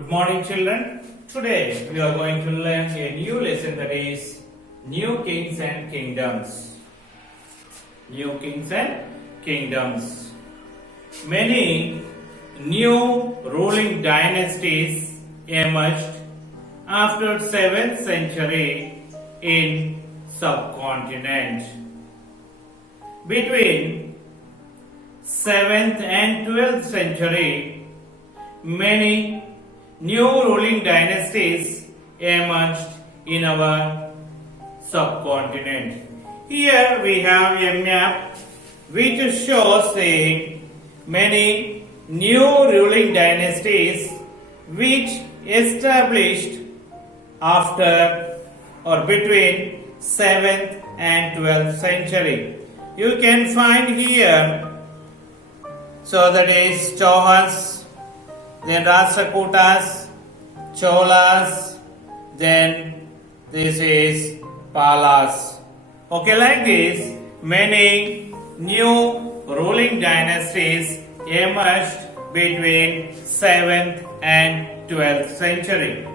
Good morning, children. Today we are going to learn a new lesson, that is New Kings and Kingdoms. New Kings and Kingdoms. Many new ruling dynasties emerged after 7th century in subcontinent. Between 7th and 12th century, many new ruling dynasties emerged in our subcontinent. Here we have a map which shows the many new ruling dynasties which established after or between 7th and 12th century. You can find here, so that is Chauhans, then Rashtrakutas, Cholas, then this is Palas. Okay, like this, many new ruling dynasties emerged between 7th and 12th century.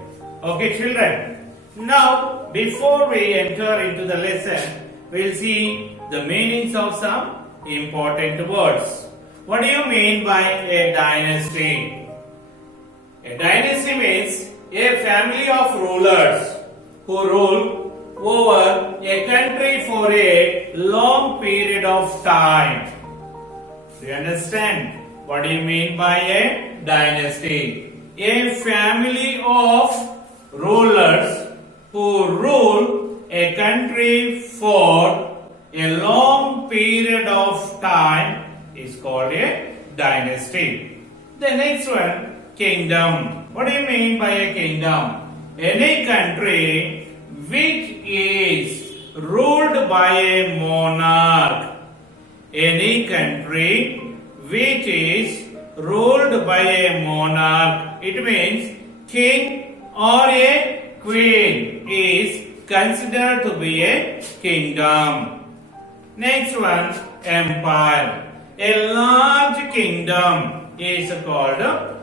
Okay, children. Now, before we enter into the lesson, we'll see the meanings of some important words. What do you mean by a dynasty? A dynasty means a family of rulers who rule over a country for a long period of time. Do you understand? What do you mean by a dynasty? A family of rulers who rule a country for a long period of time is called a dynasty. The next one, kingdom. What do you mean by a kingdom? Any country which is ruled by a monarch. Any country which is ruled by a monarch. It means king or a queen is considered to be a kingdom. Next one, empire. A large kingdom is called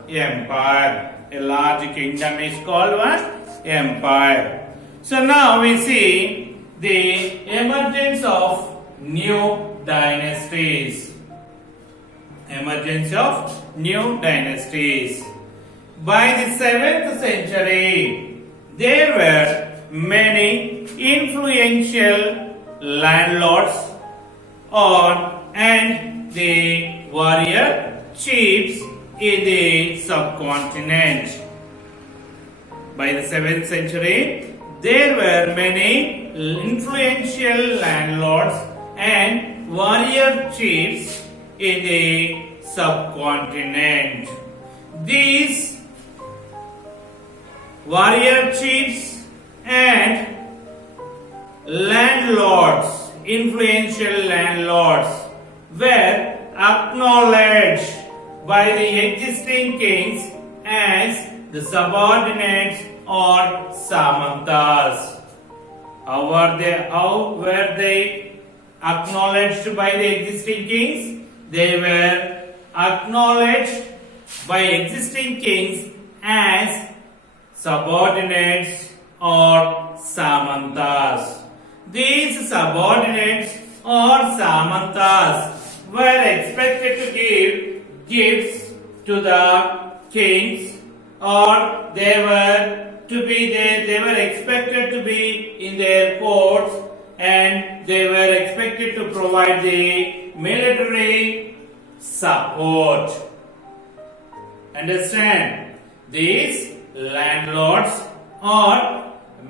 empire. A large kingdom is called what? Empire. So now we see the emergence of new dynasties. Emergence of new dynasties. By the 7th century, there were many influential landlords and the warrior chiefs in the subcontinent. By the 7th century, there were many influential landlords and warrior chiefs in the subcontinent. These warrior chiefs and landlords, influential landlords, were acknowledged by the existing kings as the subordinates or samantas. How were they acknowledged by the existing kings? They were acknowledged by existing kings as subordinates or samantas. These subordinates or samantas were expected to give gifts to the kings, or they were expected to be in their courts, and they were expected to provide the military support. Understand? These landlords or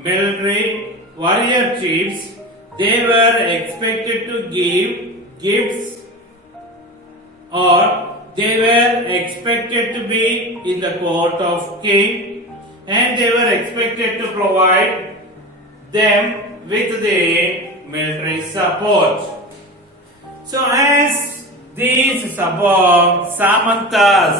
military warrior chiefs, they were expected to give gifts, or they were expected to be in the court of king, and they were expected to provide them with the military support. So as these samantas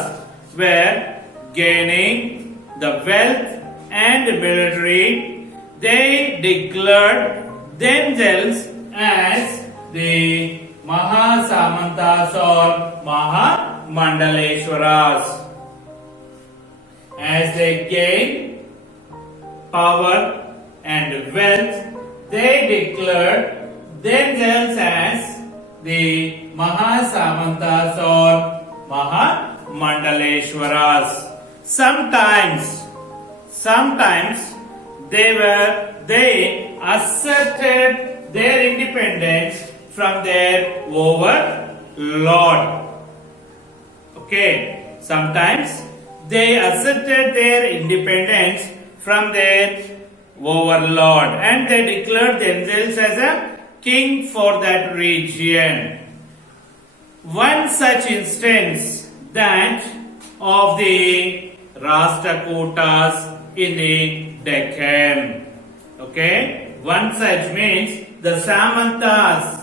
were gaining the wealth and military, they declared themselves as the Mahasamantas or Mahamandaleshwaras. as they gained power and wealth, they declared themselves as the Mahasamantas or Mahamandaleshwaras. Sometimes they asserted their independence from their overlord. Okay, sometimes they asserted their independence from their overlord and they declared themselves as a king for that region. One such instance, that of the Rashtrakutas in the Deccan. Okay, one such means the Samantas.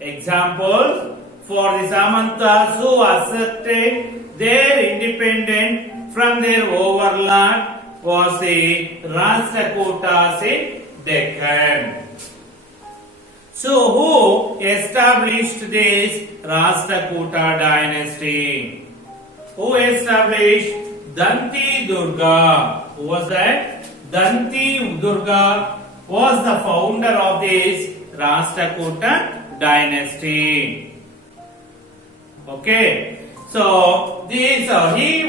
Example, for the Samantas who asserted their independence from their overlord was the Rashtrakutas in Deccan. So, who established this Rashtrakuta dynasty? Who established Danti Durga? Who was that? Danti Durga was the founder of this Rashtrakuta dynasty. Okay, so Danti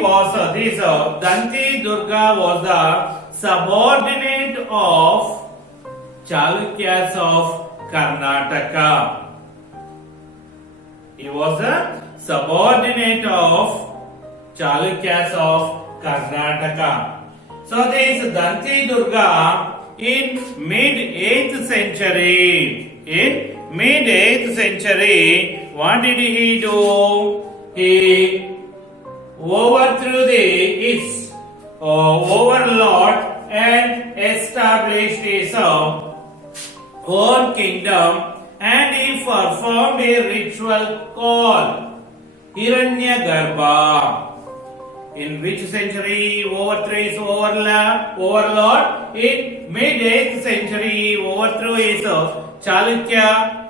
Durga was the subordinate of Chalukyas of Karnataka. He was a subordinate of Chalukyas of Karnataka. So this Danti Durga in mid-8th century, what did he do? He overthrew his overlord and established his own kingdom, and he performed a ritual called Hiranyagarbha. In which century overthrew his overlord? In mid-8th century, he overthrew his Chalukya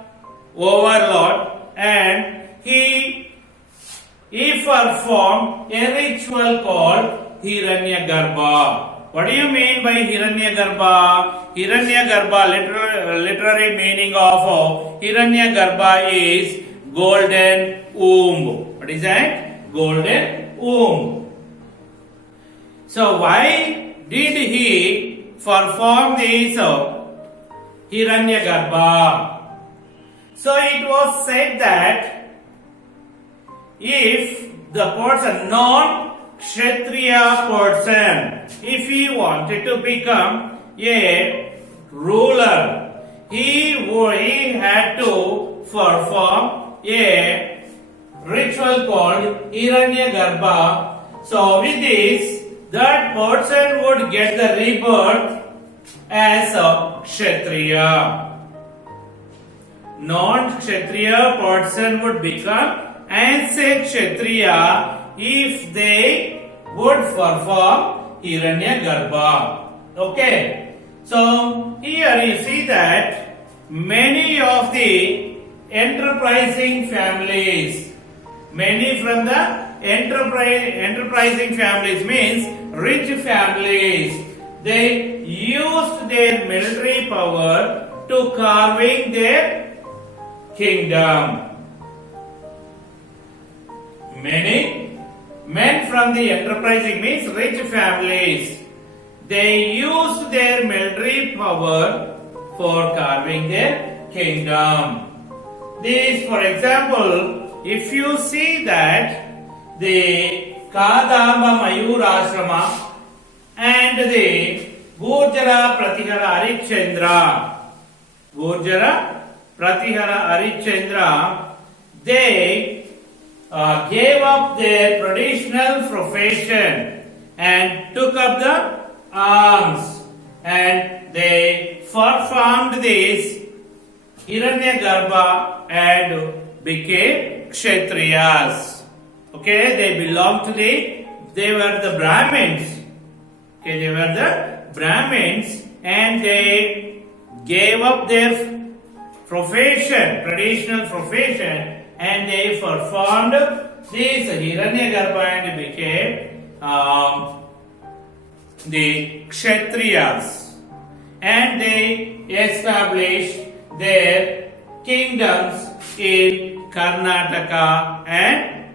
overlord and he performed a ritual called Hiranyagarbha. What do you mean by Hiranyagarbha? Hiranyagarbha, literary meaning of Hiranyagarbha is golden womb. What is that? Golden womb. So why did he perform this Hiranyagarbha? So it was said that if the person, non-Kshatriya person, if he wanted to become a ruler, he had to perform a ritual called Hiranyagarbha. So with this, that person would get the rebirth as a Kshatriya. Non-Kshatriya person would become as a Kshatriya if they would perform Hiranyagarbha. Okay. So here you see that many of the enterprising families, many from the enterprising families means rich families, they used their military power to carving their kingdom. Many men from the enterprising means rich families, they used their military power for carving their kingdom. This, for example, if you see that the Kadamba Mayura Ashrama and the Gurjara Pratihara Harichandra, they gave up their traditional profession and took up the arms and they performed this Hiranyagarbha and became Kshatriyas. Okay, they were the Brahmins. Okay, they were the Brahmins and they gave up their profession, traditional profession, and they performed this Hiranyagarbha and became the Kshatriyas, and they established their kingdoms in Karnataka and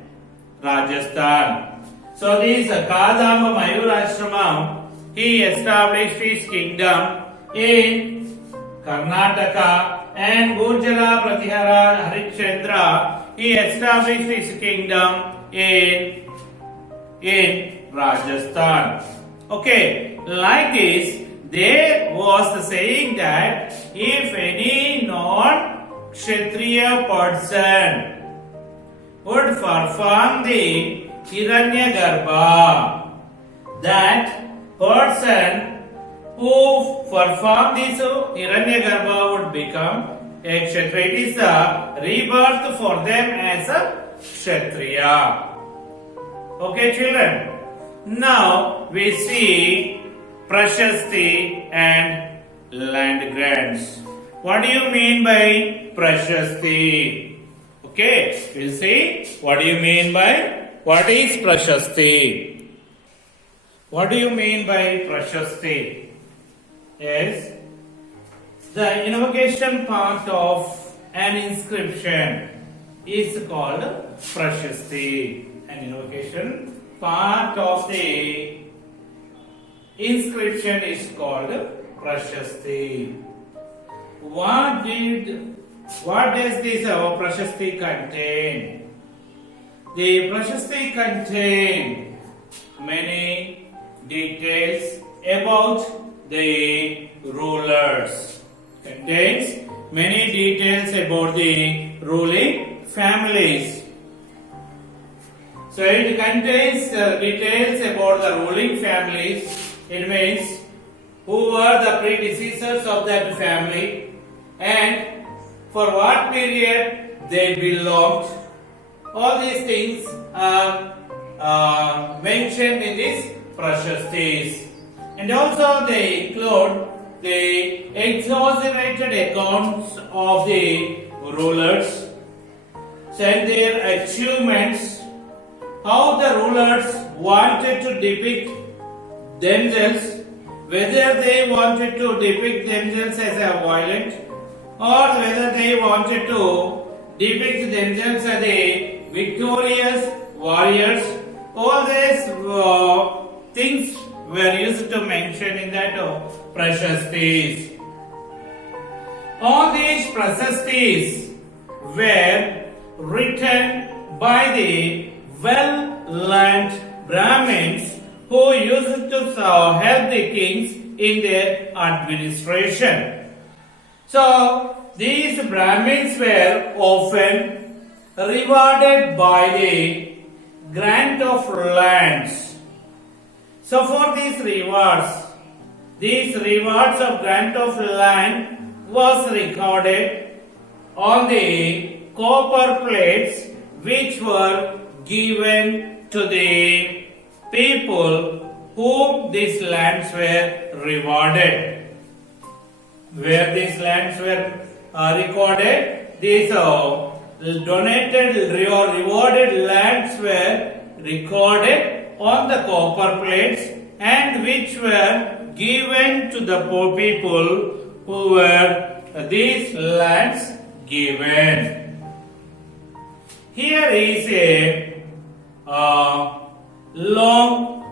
Rajasthan. So this Kadamba Mayurashramam, he established his kingdom in Karnataka, and Gurjara Pratihara Harishchandra, he established his kingdom in Rajasthan. Okay, like this, there was the saying that if any non-Kshatriya person would perform the Hiranyagarbha, that person who performed this Hiranyagarbha would become a Kshatriya. It is a rebirth for them as a Kshatriya. Okay, children. Now we see Prashasti and land grants. What do you mean by Prashasti? Okay, we'll see what do you mean by what is Prashasti. What do you mean by Prashasti? Is the invocation part of an inscription is called Prashasti. An invocation part of the inscription is called Prashasti. What does this Prashasti contain? The Prashasti contain many details about the rulers. Contains many details about the ruling families. So it contains details about the ruling families. It means who were the predecessors of that family and for what period they belonged. All these things are mentioned in these Prashastis. And also they include the exaggerated accounts of the rulers and their achievements, how the rulers wanted to depict themselves, whether they wanted to depict themselves as a violent or whether they wanted to depict themselves as a victorious warriors. All these things were used to mention in that Prashastis. All these Prashastis were written by the well-learned Brahmins who used to help the kings in their administration. So, these Brahmins were often rewarded by the grant of lands. So, for these rewards of grant of land was recorded on the copper plates which were given to the people whom these lands were rewarded. Where these lands were recorded, these donated or rewarded lands were recorded on the copper plates and which were given to the poor people who were these lands given. Here is a long,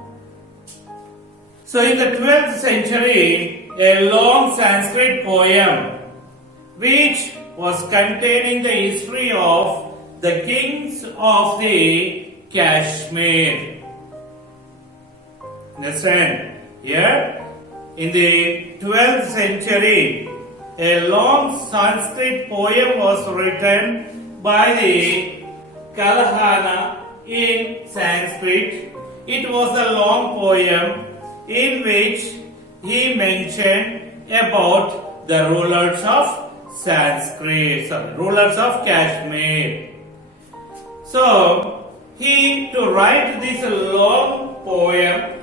so in the 12th century, a long Sanskrit poem which was containing the history of the kings of the Kashmir. Understand? Here, in the 12th century, a long Sanskrit poem was written by the Kalahana in Sanskrit. It was a long poem in which he mentioned about the rulers of rulers of Kashmir. So, to write this long poem,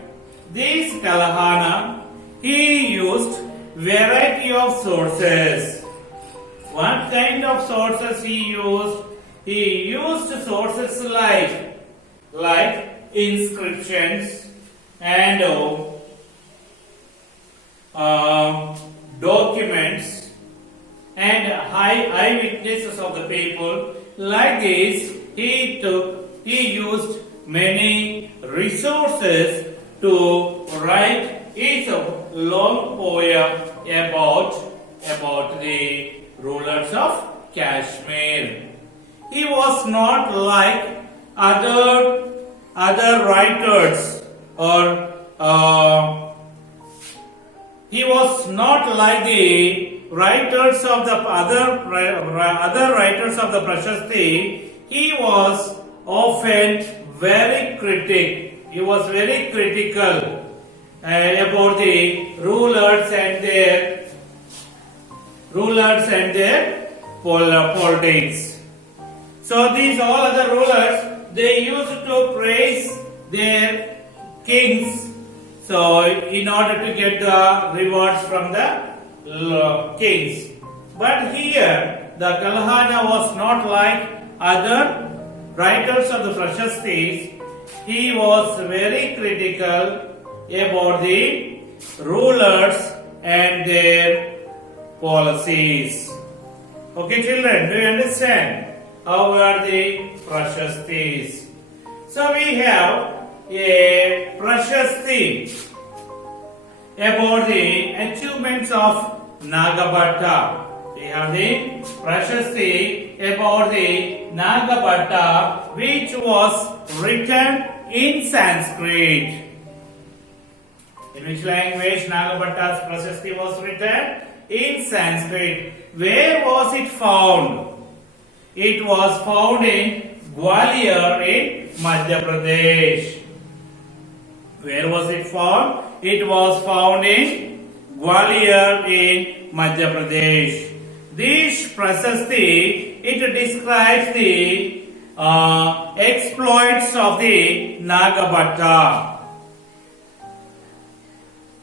this Kalahana, he used variety of sources. What kind of sources he used? He used sources like inscriptions and documents and eyewitnesses of the people. Like this, he used many resources to write his long poem about the rulers of Kashmir. He was not like other writers, or he was not like the writers of the other writers of the Prashasti. He was often very He was very critical about the rulers and their politics. So these all other rulers, they used to praise their kings, so in order to get the rewards from the kings. But here the Kalhana was not like other writers of the Prashastis. He was very critical about the rulers and their policies. Okay, children, do you understand how are the Prashastis? So we have a Prashasti about the achievements of Nagabhatta. We have the Prashasti about the Nagabhatta, which was written in Sanskrit. In which language Nagabhatta's Prashasti was written? In Sanskrit. Where was it found? It was found in Gwalior in Madhya Pradesh. Where was it found? It was found in Gwalior in Madhya Pradesh. This Prashasti, it describes the exploits of the Nagabhatta.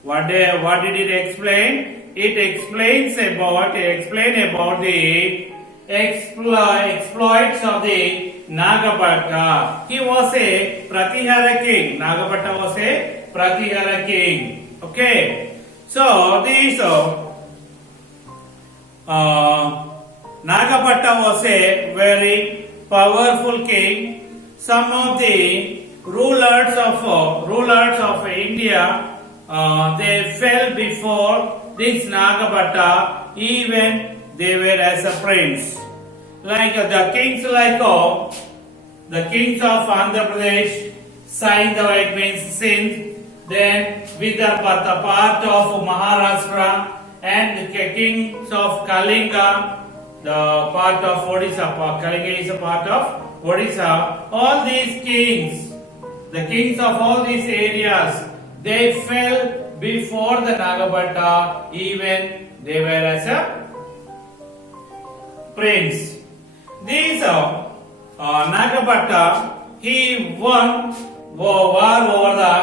What did it explain? It explained about the exploits of the Nagabhatta. He was a Pratihara king. Nagabhatta was a Pratihara king. Okay. So these Nagabhatta was a very powerful king. Some of the rulers of India, they fell before this Nagabhatta, even they were as a prince. Like the kings the kings of Andhra Pradesh, Saindava, it means Sindh, then Vidarbha, the part of Maharashtra, and the kings of Kalinga, the part of Odisha. Kalinga is a part of Odisha. All these kings, the kings of all these areas, they fell before the Nagabhatta, even they were as a prince. These Nagabhatta, he won war over the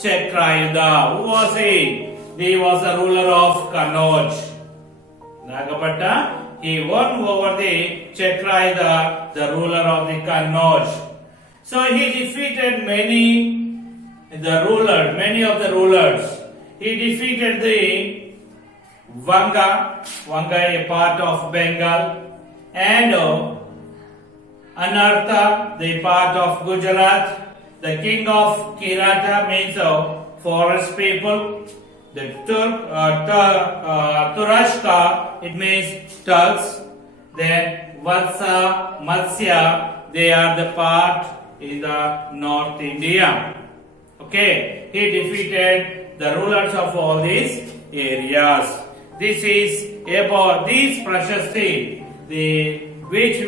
Chakrayuddha. Who was he? He was the ruler of Kannauj. Nagabhatta, he won over the Chakrayuddha, the ruler of the Kannauj. So he defeated many of the rulers. He defeated the Vanga, a part of Bengal, and Anartha, the part of Gujarat. The king of Kirata means forest people. The Turashka, it means Turks. Then Vatsa, Matsya, they are the part in the North India. Okay, he defeated the rulers of all these areas. This is about these Prashasti, which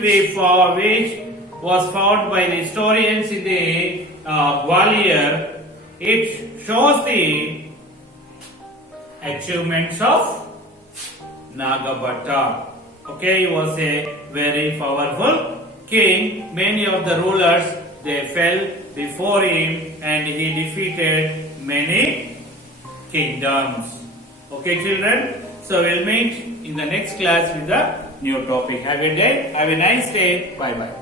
was found by the historians in the Gwalior. It shows the achievements of Nagabhatta. Okay, he was a very powerful king. Many of the rulers, they fell before him, and he defeated many kingdoms. Okay, children. So we'll meet in the next class with a new topic. Have a nice day. Bye bye.